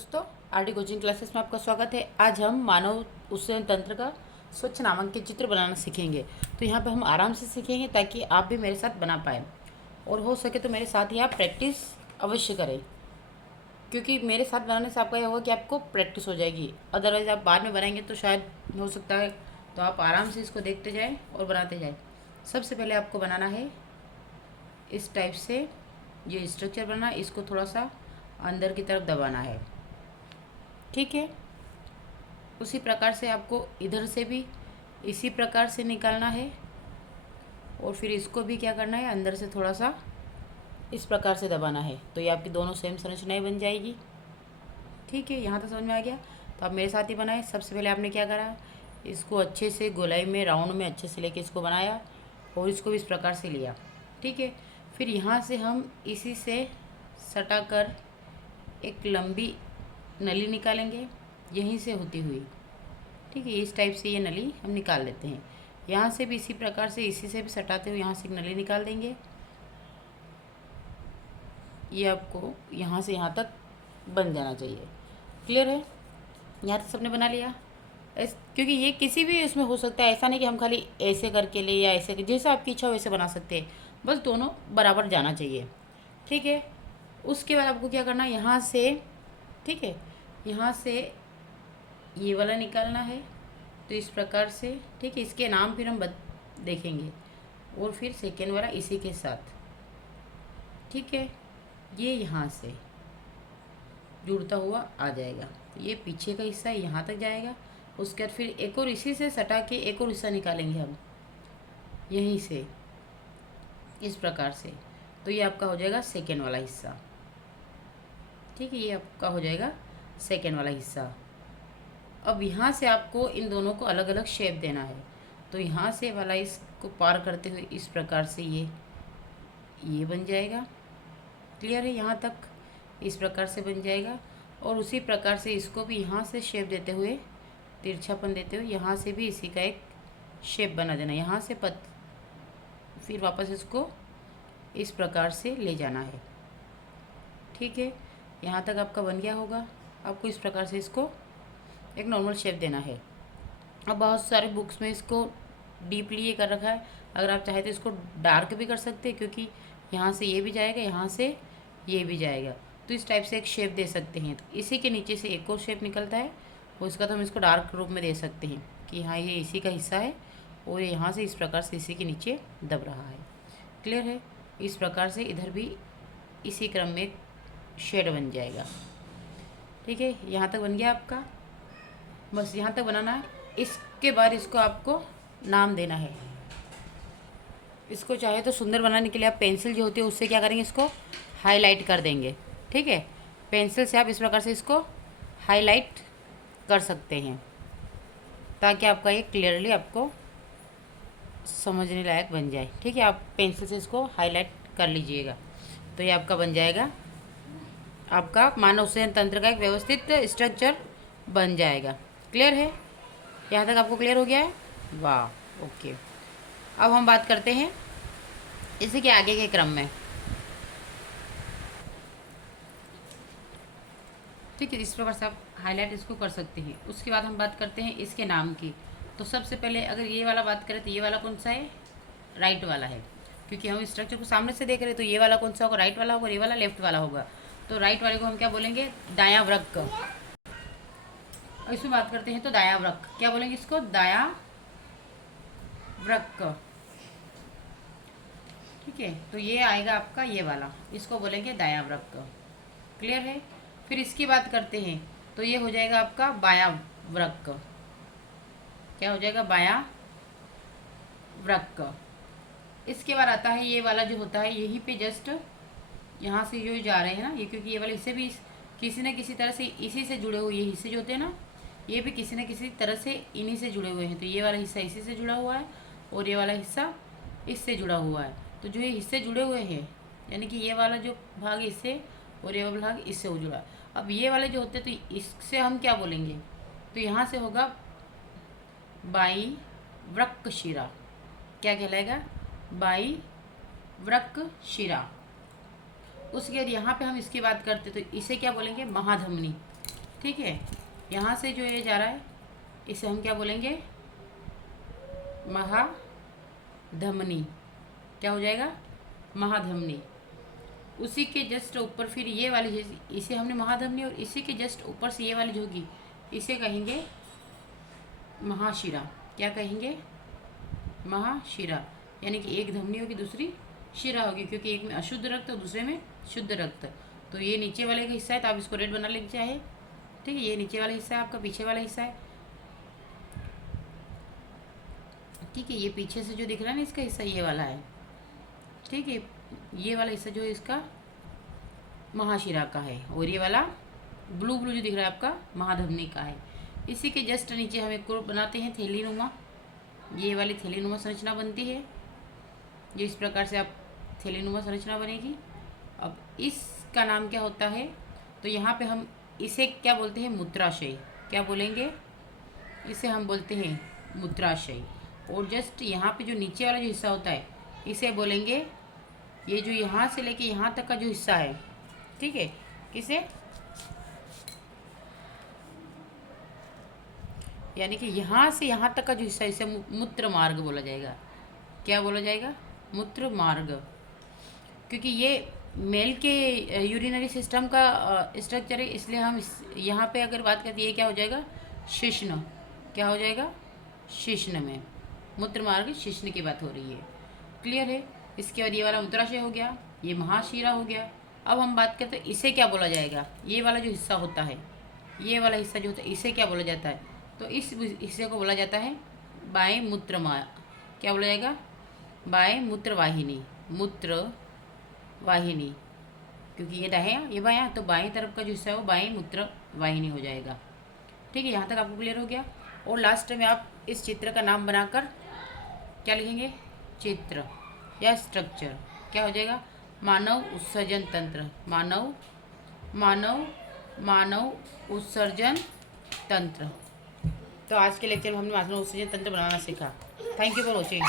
दोस्तों, RD coaching classes में आपका स्वागत है। आज हम मानव उत्सर्जन तंत्र का स्वच्छ नामांकित चित्र बनाना सीखेंगे। तो यहाँ पे हम आराम से सीखेंगे ताकि आप भी मेरे साथ बना पाएँ, और हो सके तो मेरे साथ ही आप प्रैक्टिस अवश्य करें, क्योंकि मेरे साथ बनाने से आपका यह होगा कि आपको प्रैक्टिस हो जाएगी। अदरवाइज़ आप बाद में बनाएंगे तो शायद हो सकता है, तो आप आराम से इसको देखते जाएँ और बनाते जाएँ। सबसे पहले आपको बनाना है इस टाइप से ये स्ट्रक्चर बनाना, इसको थोड़ा सा अंदर की तरफ दबाना है, ठीक है। उसी प्रकार से आपको इधर से भी इसी प्रकार से निकालना है, और फिर इसको भी क्या करना है, अंदर से थोड़ा सा इस प्रकार से दबाना है। तो ये आपकी दोनों सेम संरचनाएं बन जाएगी, ठीक है। यहाँ तक समझ में आ गया? तो आप मेरे साथ ही बनाए। सबसे पहले आपने क्या करा, इसको अच्छे से गोलाई में राउंड में अच्छे से लेके इसको बनाया, और इसको भी इस प्रकार से लिया, ठीक है। फिर यहाँ से हम इसी से सटा कर एक लंबी नली निकालेंगे, यहीं से होती हुई, ठीक है। इस टाइप से ये नली हम निकाल लेते हैं। यहाँ से भी इसी प्रकार से इसी से भी सटाते हुए यहाँ से एक नली निकाल देंगे। ये आपको यहाँ से यहाँ तक बन जाना चाहिए। क्लियर है? यहाँ तक सबने बना लिया। क्योंकि ये किसी भी इसमें हो सकता है, ऐसा नहीं कि हम खाली ऐसे करके ले या ऐसे, जैसे आपकी इच्छा हो वैसे बना सकते हैं, बस दोनों बराबर जाना चाहिए, ठीक है। उसके बाद आपको क्या करना है, यहाँ से, ठीक है, यहाँ से ये वाला निकालना है, तो इस प्रकार से, ठीक है। इसके नाम फिर हम देखेंगे, और फिर सेकेंड वाला इसी के साथ, ठीक है। ये यहाँ से जुड़ता हुआ आ जाएगा, तो ये पीछे का हिस्सा यहाँ तक जाएगा। उसके बाद फिर एक और इसी से सटा के एक और हिस्सा निकालेंगे हम यहीं से, इस प्रकार से। तो ये आपका हो जाएगा सेकेंड वाला हिस्सा, ठीक है। ये आपका हो जाएगा सेकेंड वाला हिस्सा। अब यहाँ से आपको इन दोनों को अलग अलग शेप देना है। तो यहाँ से वाला इसको पार करते हुए इस प्रकार से ये बन जाएगा। क्लियर है? यहाँ तक इस प्रकार से बन जाएगा। और उसी प्रकार से इसको भी यहाँ से शेप देते हुए, तिरछापन देते हुए, यहाँ से भी इसी का एक शेप बना देना। यहाँ से फिर वापस इसको इस प्रकार से ले जाना है, ठीक है। यहाँ तक आपका बन गया होगा। आपको इस प्रकार से इसको एक नॉर्मल शेप देना है। अब बहुत सारे बुक्स में इसको डीपली ये कर रखा है, अगर आप चाहे तो इसको डार्क भी कर सकते हैं, क्योंकि यहाँ से ये भी जाएगा, यहाँ से ये भी जाएगा, तो इस टाइप से एक शेप दे सकते हैं। तो इसी के नीचे से एक और शेप निकलता है, और इसका तो हम इसको डार्क रूप में दे सकते हैं कि हाँ ये इसी का हिस्सा है, और यहाँ से इस प्रकार से इसी के नीचे दब रहा है। क्लियर है? इस प्रकार से इधर भी इसी क्रम में एक शेड बन जाएगा, ठीक है। यहाँ तक बन गया आपका, बस यहाँ तक बनाना है। इसके बाद इसको आपको नाम देना है। इसको चाहे तो सुंदर बनाने के लिए आप पेंसिल जो होती है उससे क्या करेंगे, इसको हाईलाइट कर देंगे, ठीक है। पेंसिल से आप इस प्रकार से इसको हाईलाइट कर सकते हैं, ताकि आपका ये क्लियरली आपको समझने लायक बन जाए, ठीक है। आप पेंसिल से इसको हाईलाइट कर लीजिएगा, तो ये आपका बन जाएगा, आपका मानव उत्सर्जन तंत्र का एक व्यवस्थित स्ट्रक्चर बन जाएगा। क्लियर है? यहाँ तक आपको क्लियर हो गया है? वाह, ओके। अब हम बात करते हैं इसी के आगे के क्रम में, ठीक है। इस प्रकार से आप हाईलाइट इसको कर सकते हैं। उसके बाद हम बात करते हैं इसके नाम की। तो सबसे पहले अगर ये वाला बात करें तो ये वाला कौन सा है, राइट वाला है, क्योंकि हम स्ट्रक्चर को सामने से देख रहे हैं। तो ये वाला कौन सा होगा, राइट वाला होगा, और ये वाला लेफ्ट वाला होगा। तो राइट वाले को हम क्या बोलेंगे, दायां वृक्क। इसमें बात करते हैं तो दायां वृक्क क्या बोलेंगे, इसको दायां वृक्क, ठीक है। तो ये आएगा आपका ये वाला, इसको बोलेंगे दायां वृक्क। क्लियर है? फिर इसकी बात करते हैं तो ये हो जाएगा आपका बायां वृक्क। क्या हो जाएगा, बायां वृक्क। इसके बाद आता है ये वाला जो होता है, यहीं पे जस्ट यहाँ से जो जा रहे हैं ना ये, क्योंकि ये वाले हिस्से भी किसी न किसी तरह से इसी से जुड़े हुए, ये हिस्से जो होते हैं ना, ये भी किसी न किसी तरह से इन्हीं से जुड़े हुए हैं। तो ये वाला हिस्सा इसी से जुड़ा हुआ है, और ये वाला हिस्सा इससे जुड़ा हुआ है। तो जो ये हिस्से जुड़े हुए हैं, यानी कि ये वाला जो भाग इससे और ये वाला भाग इससे जुड़ा है। अब ये वाले जो होते हैं तो इससे हम क्या बोलेंगे, तो यहाँ से होगा बाई वृक्कशिरा। क्या कहलाएगा, बाई वृक्कशिरा। उसके बाद यहाँ पे हम इसकी बात करते तो इसे क्या बोलेंगे, महाधमनी। ठीक है। यहाँ से जो ये जा रहा है इसे हम क्या बोलेंगे, महाधमनी। क्या हो जाएगा, महाधमनी। उसी के जस्ट ऊपर फिर ये वाली, इसे हमने महाधमनी, और इसी के जस्ट ऊपर से ये वाली जो होगी इसे कहेंगे महाशिरा। क्या कहेंगे, महाशिरा। यानी कि एक धमनी होगी दूसरी शिरा होगी, क्योंकि एक में अशुद्ध रक्त और दूसरे में शुद्ध रक्त। तो ये नीचे वाले का हिस्सा है, तो आप इसको रेड बना लेंगे चाहे, ठीक है। ये नीचे वाला हिस्सा है आपका, पीछे वाला हिस्सा है, ठीक है। ये पीछे से जो दिख रहा है ना इसका हिस्सा ये वाला है, ठीक है। ये वाला हिस्सा जो है इसका महाशिरा का है, और ये वाला ब्लू ब्लू जो दिख रहा है आपका महाधमनी का है। इसी के जस्ट नीचे हम एक ग्रुप बनाते हैं थैली नुमा। ये वाली थैली नुमा संरचना बनती है, ये इस प्रकार से आप थैली नुमा संरचना बनेगी। अब इसका नाम क्या होता है, तो यहाँ पे हम इसे क्या बोलते हैं, मूत्राशय। क्या बोलेंगे, इसे हम बोलते हैं मूत्राशय। और जस्ट यहाँ पे जो नीचे वाला जो हिस्सा होता है इसे बोलेंगे, ये जो यहाँ से लेके यहाँ तक का जो हिस्सा है, ठीक है, किसे, यानी कि यहाँ से यहाँ तक का जो हिस्सा, इसे मूत्र मार्ग बोला जाएगा। क्या बोला जाएगा, मूत्र मार्ग। क्योंकि ये मेल के यूरिनरी सिस्टम का स्ट्रक्चर है, इसलिए हम यहाँ पे अगर बात करते हैं क्या हो जाएगा, शिश्न। क्या हो जाएगा, शिश्न में मूत्र मार्ग शिश्न की बात हो रही है। क्लियर है। इसके बाद ये वाला मूत्राशय हो गया, ये महाशिरा हो गया। अब हम बात करते हैं इसे क्या बोला जाएगा, ये वाला जो हिस्सा होता है, ये वाला हिस्सा जो होता है इसे क्या बोला जाता है, तो इस हिस्से को बोला जाता है बाएं मूत्र क्या बोला जाएगा, बाएं मूत्र वाहिनी। मूत्र वाहिनी, क्योंकि ये दायां ये बायां, तो बाएं तरफ का जो हिस्सा है वो बाएं मूत्र वाहिनी हो जाएगा। ठीक है, यहाँ तक आपको क्लियर हो गया। और लास्ट में आप इस चित्र का नाम बनाकर क्या लिखेंगे, चित्र या स्ट्रक्चर। क्या हो जाएगा, मानव उत्सर्जन तंत्र। मानव उत्सर्जन तंत्र। तो आज के लेक्चर में हमने मानव उत्सर्जन तंत्र बनाना सीखा। Thank you for watching.